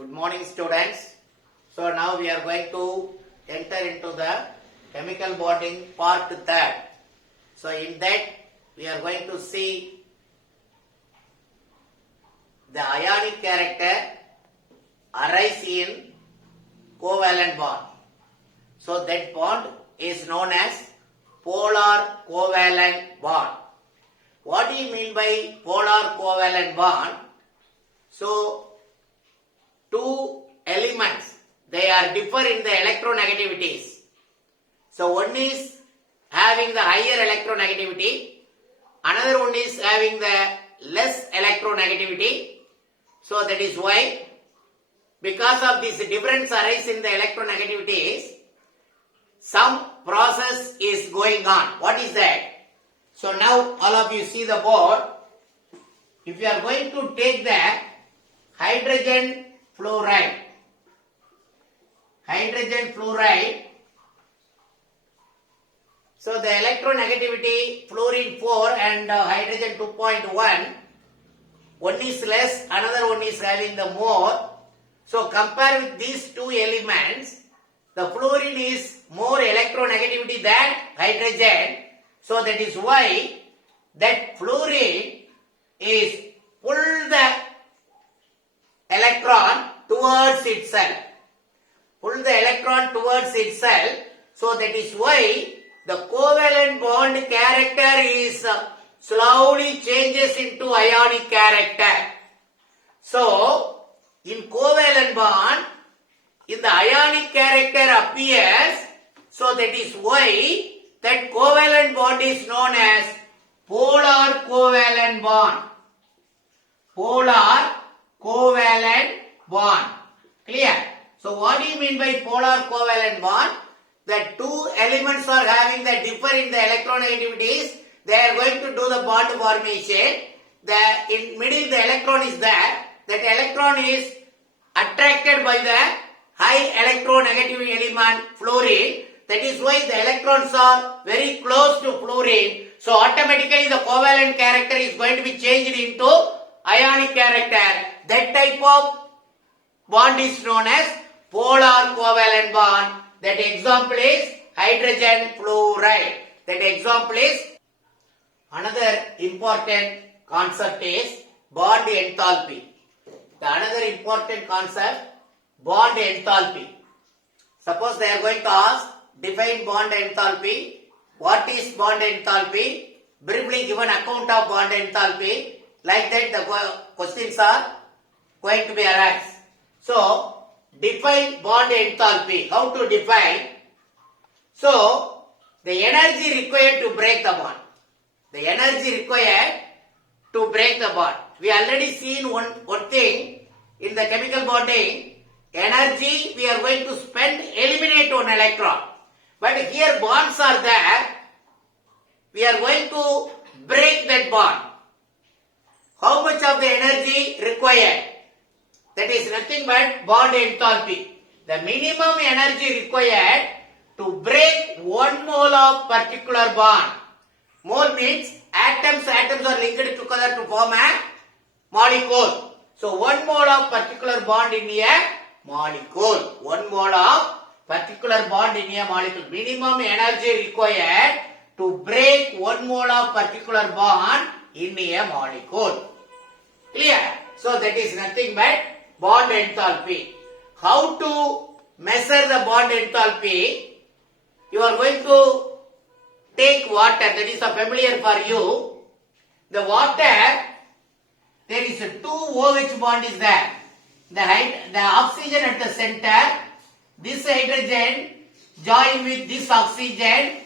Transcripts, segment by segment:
Good morning, students. So now we are going to enter into the chemical bonding part 3rd. So in that we are going to see the ionic character arise in covalent bond. So that bond is known as polar covalent bond. What do you mean by polar covalent bond? So two elements, they are differ in the electronegativities. So one is having the higher electronegativity, another one is having the less electronegativity. So that is why, because of this difference arise in the electronegativities, some process is going on. What is that? So now all of you see the board. If you are going to take the hydrogen fluoride, so the electronegativity fluorine 4 and hydrogen 2.1, one is less, another one is having the more. So compare with these two elements, the fluorine is more electronegativity than hydrogen. So that is why that fluorine is pull the electron towards itself. Pull the electron towards itself. So that is why the covalent bond character is slowly changes into ionic character. So in covalent bond, in the ionic character appears. So that is why that covalent bond is known as polar covalent bond. Polar covalent bond. Clear? So what do you mean by polar covalent bond? The two elements are having the differ in the electronegativities. They are going to do the bond formation. In middle the electron is there. That electron is attracted by the high electronegative element fluorine. That is why the electrons are very close to fluorine. So automatically the covalent character is going to be changed into ionic character. That type of bond is known as polar covalent bond. That example is hydrogen fluoride. That example is another important concept is bond enthalpy. The another important concept, bond enthalpy. Suppose they are going to ask, define bond enthalpy. What is bond enthalpy? Briefly give an account of bond enthalpy. Like that the questions are going to be arise. So define bond enthalpy. How to define? So the energy required to break the bond. The energy required to break the bond. We already seen one thing in the chemical bonding. Energy we are going to spend eliminate one electron. But here bonds are there. We are going to break that bond. How much of the energy required? That is nothing but bond enthalpy. The minimum energy required to break 1 mole of particular bond. Mole means atoms are linked together to form a molecule. So 1 mole of particular bond in a molecule. 1 mole of particular bond in a molecule. Minimum energy required to break 1 mole of particular bond in a molecule. Clear? So that is nothing but bond enthalpy. How to measure the bond enthalpy? You are going to take water, that is familiar for you. The water, there is a 2 OH bond is there. The oxygen at the center, this hydrogen join with this oxygen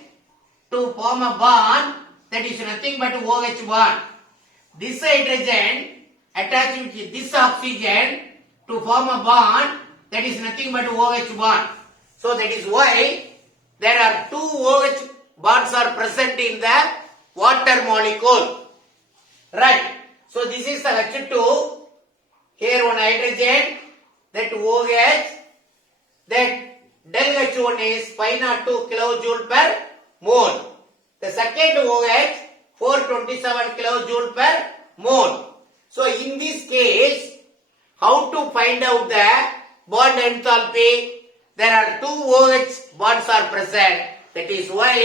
to form a bond, that is nothing but OH bond. This hydrogen attached with this oxygen to form a bond, that is nothing but OH bond. So that is why there are 2 OH bonds are present in the water molecule. Right. So this is the H2. Here one hydrogen, that OH, that del H1 is 502 kilojoule per mole. The second OH 427 kilojoule per mole. So in this case, how to find out the bond enthalpy? There are two OH bonds are present. That is why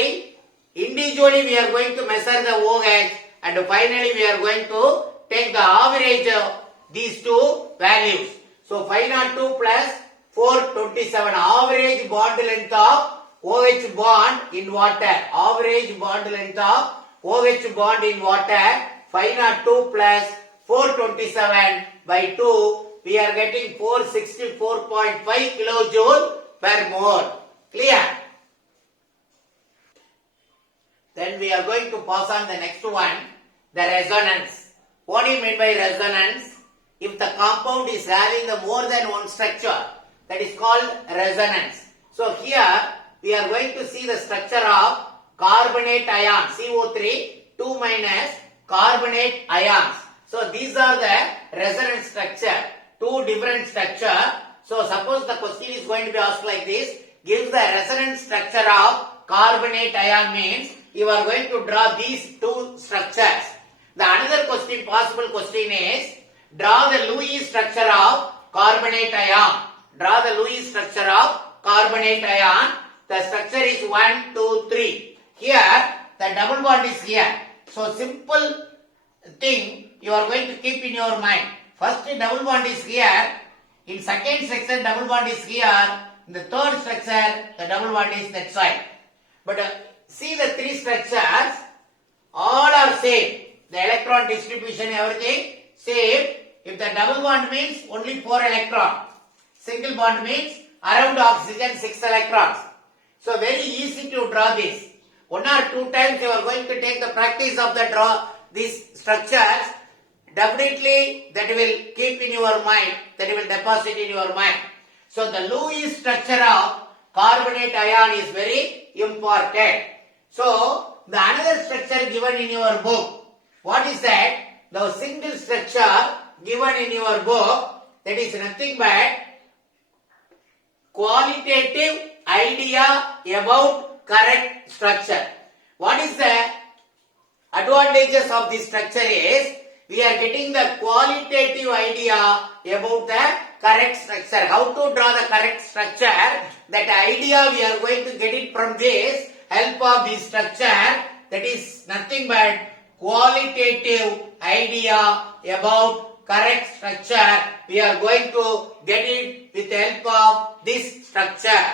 individually we are going to measure the OH and finally we are going to take the average of these two values. So 502 plus 427 average bond length of OH bond in water. Average bond length of OH bond in water 502 plus 427 by 2. We are getting 464.5 kilojoule per mole. Clear? Then we are going to pass on the next one, the resonance. What do you mean by resonance? If the compound is having the more than one structure, that is called resonance. So here we are going to see the structure of carbonate ion, CO3, 2 minus carbonate ions. So these are the resonance structure, two different structure. So suppose the question is going to be asked like this, give the resonance structure of carbonate ion means you are going to draw these two structures. The another question, possible question is, draw the Lewis structure of carbonate ion. Draw the Lewis structure of carbonate ion. The structure is 1, 2, 3. Here, the double bond is here. So simple thing you are going to keep in your mind. First double bond is here. In second structure, double bond is here. In the third structure, the double bond is that side. But see the three structures, all are same. The electron distribution, everything same. If the double bond means only 4 electrons. Single bond means around oxygen 6 electrons. So very easy to draw this. 1 or 2 times you are going to take the practice of the draw these structures. Definitely that will keep in your mind, that will deposit in your mind. So the Lewis structure of carbonate ion is very important. So the another structure given in your book, what is that? The single structure given in your book, that is nothing but qualitative idea about correct structure. What is the advantages of this structure is, we are getting the qualitative idea about the correct structure. How to draw the correct structure? That idea we are going to get it from this help of this structure. That is nothing but qualitative idea about correct structure. We are going to get it with the help of this structure.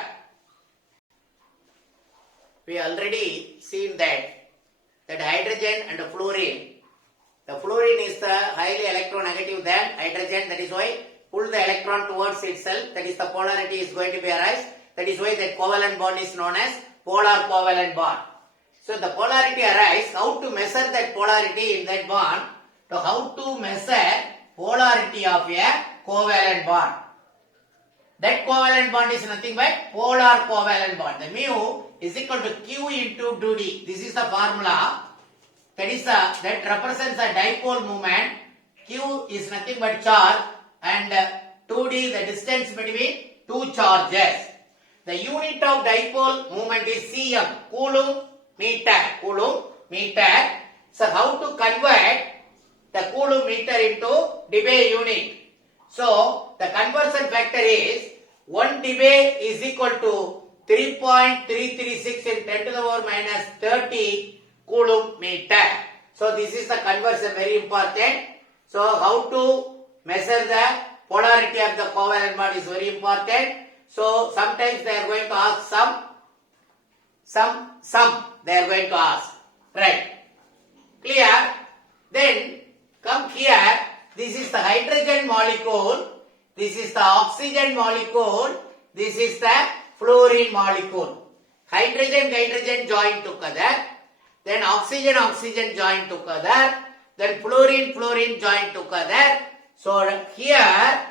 We already seen that hydrogen and fluorine. The fluorine is the highly electronegative than hydrogen. That is why pull the electron towards itself. That is the polarity is going to be arise. That is why that covalent bond is known as polar covalent bond. So the polarity arise. How to measure that polarity in that bond? So how to measure polarity of a covalent bond? That covalent bond is nothing but polar covalent bond. The mu is equal to Q into 2D. This is the formula. That represents a dipole moment. Q is nothing but charge and 2D the distance between two charges. The unit of dipole moment is cm, coulomb meter. So how to convert the coulomb meter into debye unit? So the conversion factor is 1 debye is equal to 3.336 in 10 to the power minus 30 coulomb meter. So this is the conversion, very important. So how to measure the polarity of the covalent bond is very important. So sometimes they are going to ask some they are going to ask. Right. Clear? Then come here. This is the hydrogen molecule. This is the oxygen molecule. This is the fluorine molecule. Hydrogen join together. Then oxygen join together. Then fluorine join together. So here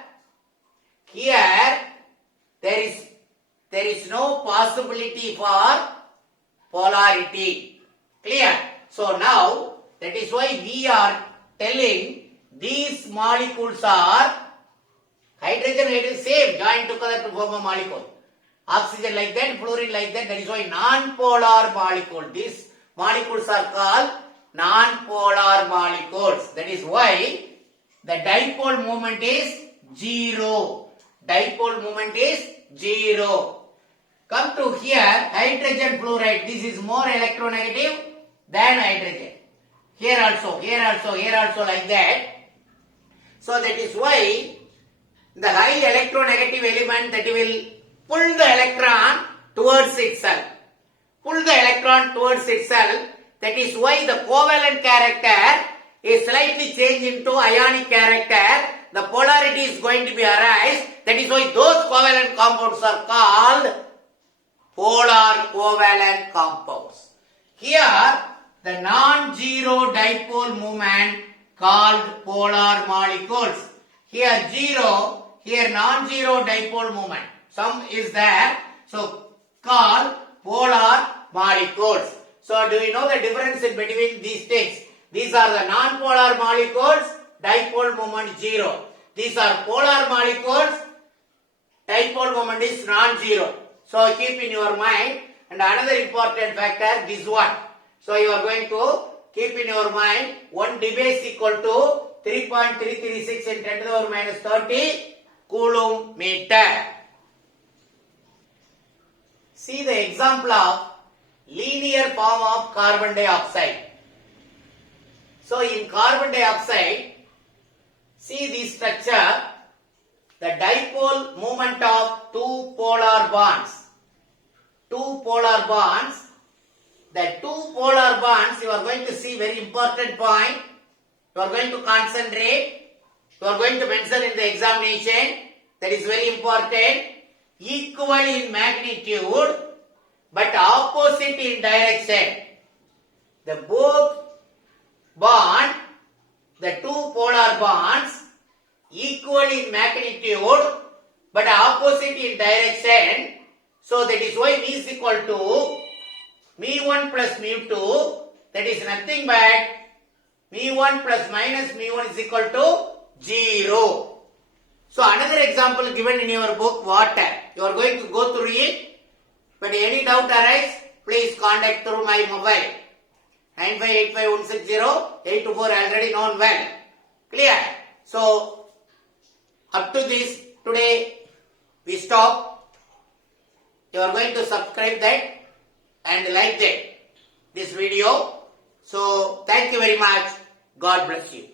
there is no possibility for polarity. Clear? So now that is why we are telling these molecules are hydrogen same join together to form a molecule. Oxygen like that, fluorine like that. That is why non-polar molecule. These molecules are called non-polar molecules. That is why the dipole moment is 0. Dipole moment is 0. Come to here, hydrogen fluoride. This is more electronegative than hydrogen. Here also, here also, here also like that. So that is why the high electronegative element that will pull the electron towards itself. Pull the electron towards itself. That is why the covalent character is slightly changed into ionic character. The polarity is going to be arise. That is why those covalent compounds are called polar covalent compounds. Here, the non-zero dipole moment called polar molecules. Here 0, here non-zero dipole moment. Some is there. So, called polar molecules. So, do you know the difference in between these things? These are the non-polar molecules, dipole moment 0. These are polar molecules, dipole moment is non-zero. So, keep in your mind. And another important factor, this one. So, you are going to keep in your mind 1 dBase equal to 3.336 in 10 to the power minus 30 coulomb meter. See the example of linear form of carbon dioxide. So, in carbon dioxide, see this structure, the dipole moment of two polar bonds. Two polar bonds. The two polar bonds, you are going to see very important point. You are going to concentrate. You are going to mention in the examination. That is very important. Equal in magnitude, but opposite in direction. The both bond, the two polar bonds, equal in magnitude, but opposite in direction. So that is why V is equal to mu1 plus mu2, that is nothing but mu1 plus minus mu1 is equal to 0. So another example given in your book, water. You are going to go through it. But any doubt arise, please contact through my mobile. 9585160824 already known well. Clear? So up to this, today we stop. You are going to subscribe that and like that this video. So thank you very much. God bless you.